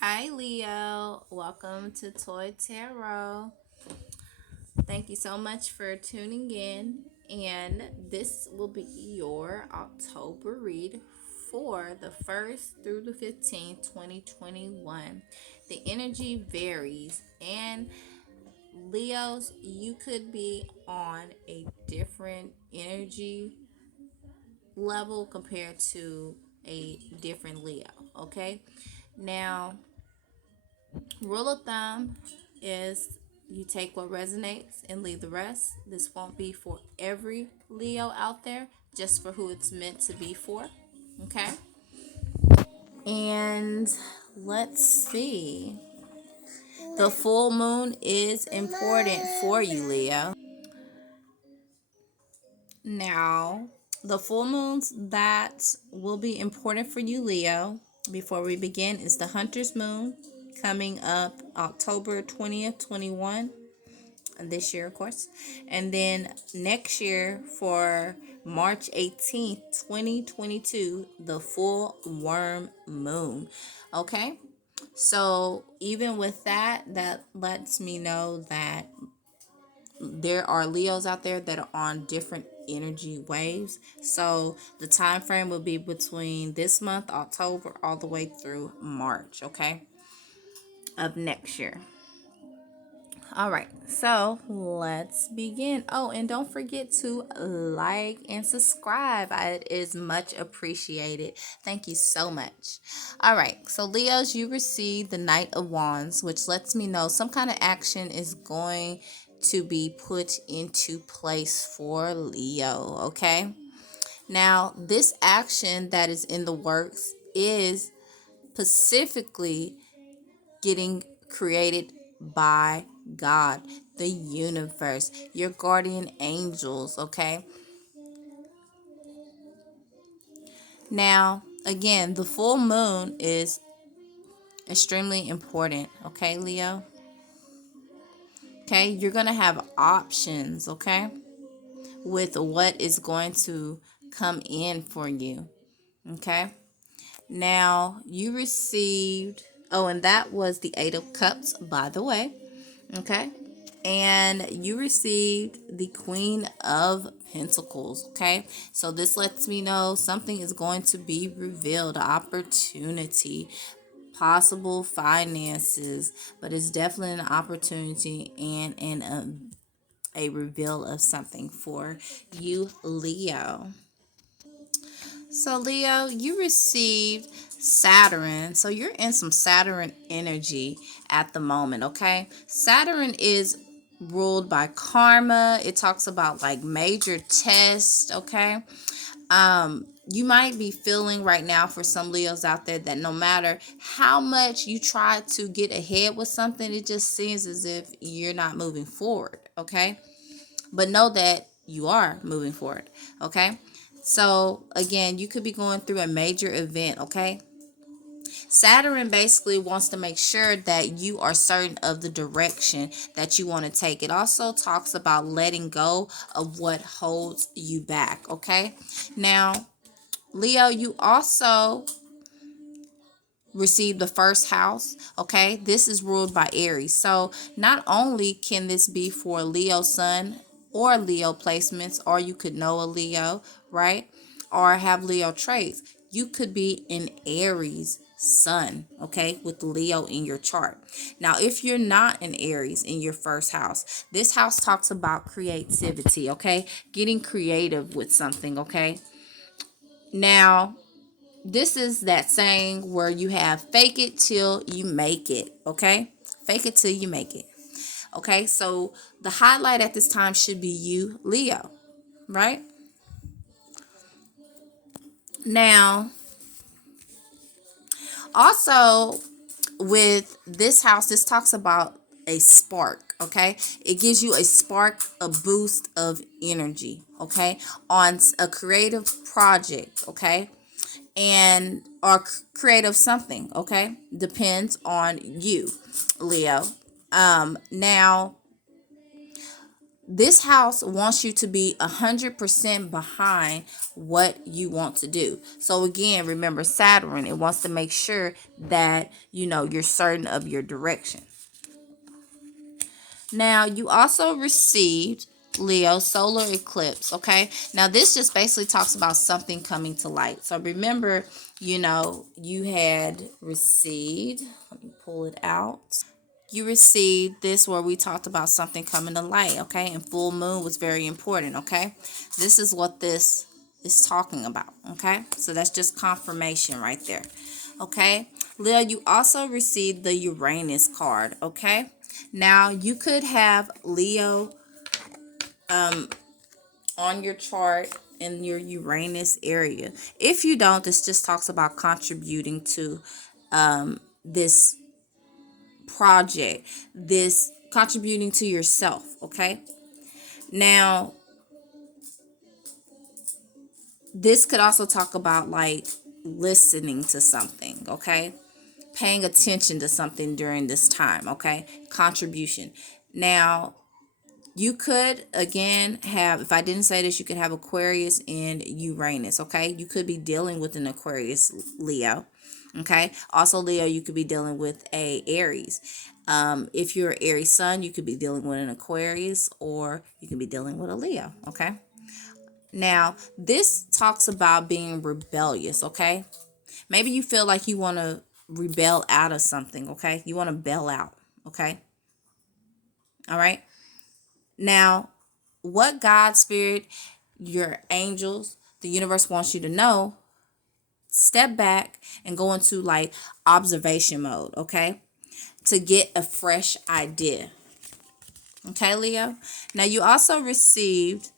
Hi, Leo. Welcome to Toy Tarot. Thank you so much for tuning in. And this will be your October read for the 1st through the 15th, 2021. The energy varies, and Leos, you could be on a different energy level compared to a different Leo. Okay, now rule of thumb is you take what resonates and leave the rest. This won't be for every Leo out there, just for who it's meant to be for. Okay? And let's see. The full moon is important for you, Leo. Now, the full moons that will be important for you, Leo, before we begin, is the Hunter's Moon coming up October 20th, 21 this year, of course. And then next year for March 18th, 2022, the full worm moon. Okay? So even with that, that lets me know that there are Leos out there that are on different energy waves. So the time frame will be between this month, October, all the way through March, okay, of next year. All right, so let's begin. Oh, and don't forget to like and subscribe. It is much appreciated. Thank you so much. All right, so Leos, you receive the Knight of Wands, which lets me know some kind of action is going to be put into place for Leo, okay? Now, this action that is in the works is specifically getting created by God, the universe, your guardian angels, okay? Now, again, the full moon is extremely important, okay, Leo? Okay, you're going to have options, okay, with what is going to come in for you, okay? Now, you received, oh, and that was the Eight of Cups, by the way, okay? And you received the Queen of Pentacles, okay? So this lets me know something is going to be revealed, opportunity, possible finances, but it's definitely an opportunity and a reveal of something for you, Leo. So, Leo, you received Saturn. So, you're in some Saturn energy at the moment, okay? Saturn is ruled by karma. It talks about like major tests, okay? You might be feeling right now for some Leos out there that no matter how much you try to get ahead with something, it just seems as if you're not moving forward, okay? But know that you are moving forward, okay? So again, you could be going through a major event, okay? Saturn basically wants to make sure that you are certain of the direction that you want to take. It also talks about letting go of what holds you back, okay? Now, Leo, you also receive the first house, okay? This is ruled by Aries. So not only can this be for Leo sun or Leo placements, or you could know a Leo, right? Or have Leo traits. You could be an Aries sun, okay, with Leo in your chart. Now, if you're not an Aries in your first house, this house talks about creativity, okay? Getting creative with something, okay? Now, this is that saying where you have fake it till you make it, okay? Fake it till you make it. Okay, so the highlight at this time should be you, Leo, right? Now, also with this house, this talks about a spark, okay? It gives you a spark, a boost of energy, okay? On a creative project, okay? And or creative something, okay? Depends on you, Leo. Now this house wants you to be 100% behind what you want to do. So again, remember Saturn, it wants to make sure that you're certain of your direction. Now, you also received Leo solar eclipse, okay? Now, this just basically talks about something coming to light. So remember, you had received, let me pull it out. You received this where we talked about something coming to light, okay? And full moon was very important, okay? This is what this is talking about, okay? So that's just confirmation right there, okay? Leo, you also received the Uranus card, okay? Now, you could have Leo on your chart in your Uranus area. If you don't, this just talks about contributing to this project, this contributing to yourself, okay? Now, this could also talk about like listening to something, okay? Paying attention to something during this time, okay? Contribution. Now, you could again have, if I didn't say this, you could have Aquarius and Uranus, okay? You could be dealing with an Aquarius Leo, okay? Also, Leo, you could be dealing with a Aries. If you're Aries sun, you could be dealing with an Aquarius, or you could be dealing with a Leo, okay? Now, this talks about being rebellious, okay? Maybe you feel like you want to rebel out of something, okay? You want to bail out, okay? All right? Now, what God, Spirit, your angels, the universe wants you to know, step back and go into like observation mode, okay? To get a fresh idea. Okay, Leo. Now you also received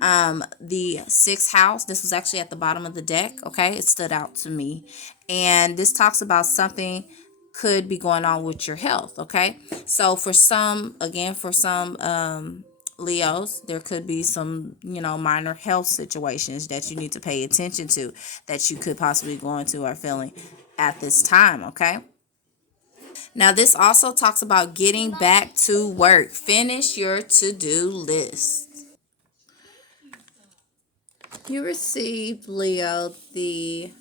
the sixth house. This was actually at the bottom of the deck. Okay, it stood out to me, and this talks about something could be going on with your health. Okay, so for some, again, for some Leos, there could be some minor health situations that you need to pay attention to, that you could possibly go into or feeling at this time. Okay. Now, this also talks about getting back to work. Finish your to-do list. You received, Leo, the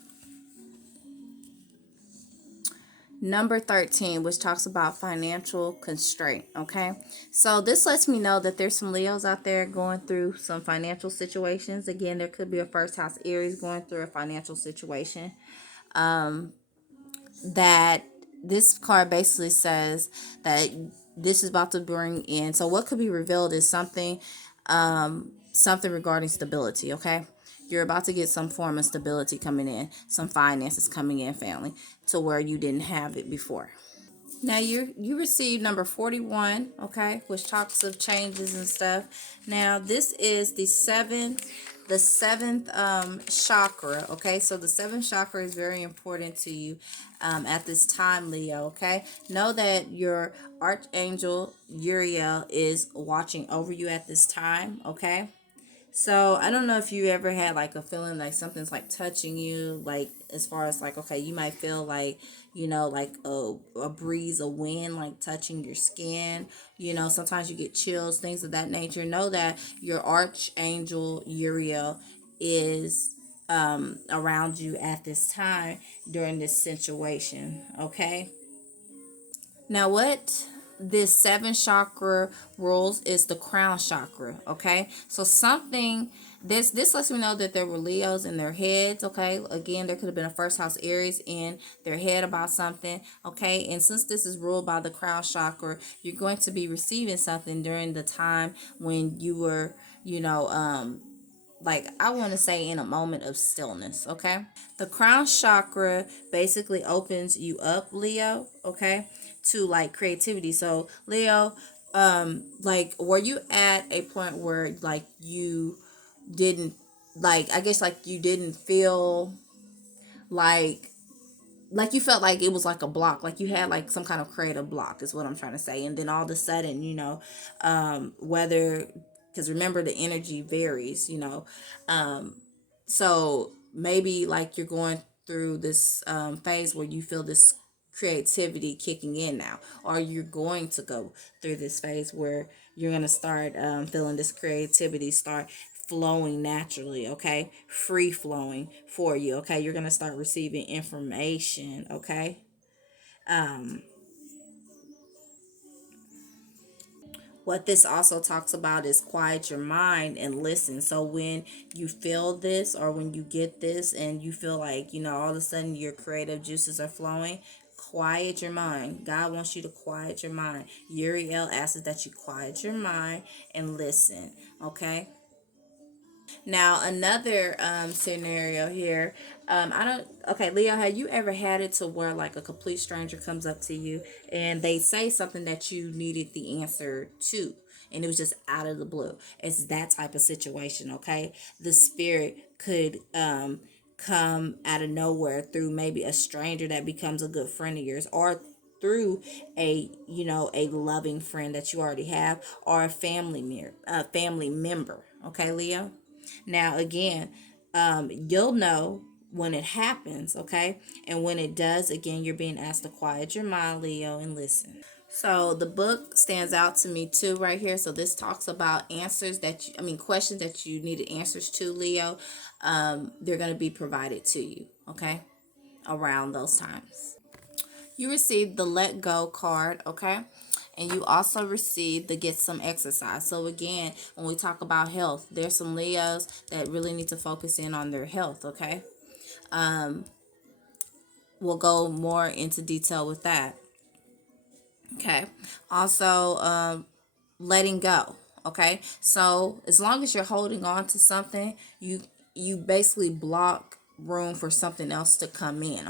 number 13, which talks about financial constraint, okay? So this lets me know that there's some Leos out there going through some financial situations. Again, there could be a first house Aries going through a financial situation. That this card basically says that this is about to bring in, so what could be revealed is something regarding stability, okay? You're about to get some form of stability coming in, some finances coming in, family, to where you didn't have it before. Now you received number 41, okay, which talks of changes and stuff. Now this is the seventh chakra, okay? So the seventh chakra is very important to you at this time, Leo, okay? Know that your archangel Uriel is watching over you at this time, okay? So I don't know if you ever had like a feeling like something's like touching you, like as far as like, okay, you might feel like, like a breeze, a wind like touching your skin. Sometimes you get chills, things of that nature. Know that your archangel Uriel is around you at this time during this situation, okay? Now, what this seven chakra rules is the crown chakra. Okay, so something this lets me know that there were Leos in their heads. Okay, again, there could have been a first house Aries in their head about something. Okay, and since this is ruled by the crown chakra, you're going to be receiving something during the time when you were, like I want to say in a moment of stillness, okay? The crown chakra basically opens you up, Leo, okay, to like creativity. So, Leo, like were you at a point where like you didn't, like I guess like you didn't feel like you felt like it was like a block, like you had like some kind of creative block is what I'm trying to say, and then all of a sudden, whether, because remember the energy varies, so maybe like you're going through this phase where you feel this creativity kicking in now, or you're going to go through this phase where you're going to start feeling this creativity start flowing naturally, okay? Free flowing for you, okay? You're going to start receiving information, okay? Um, what this also talks about is quiet your mind and listen. So when you feel this, or when you get this and you feel like, all of a sudden your creative juices are flowing, quiet your mind. God wants you to quiet your mind. Uriel asks that you quiet your mind and listen, okay? Now, another scenario here. I don't. Okay, Leo, have you ever had it to where like a complete stranger comes up to you and they say something that you needed the answer to, and it was just out of the blue? It's that type of situation. Okay, the spirit could come out of nowhere through maybe a stranger that becomes a good friend of yours, or through a loving friend that you already have, or a family member. Okay, Leo. Now, again, you'll know when it happens, okay? And when it does, again, you're being asked to quiet your mind, Leo, and listen. So the book stands out to me too, right here. So this talks about questions that you needed answers to, Leo. They're going to be provided to you, okay? Around those times. You received the let go card, okay? And you also received the get some exercise. So again, when we talk about health, there's some Leos that really need to focus in on their health, okay? We'll go more into detail with that. Okay. Also, letting go. Okay. So as long as you're holding on to something, you basically block room for something else to come in.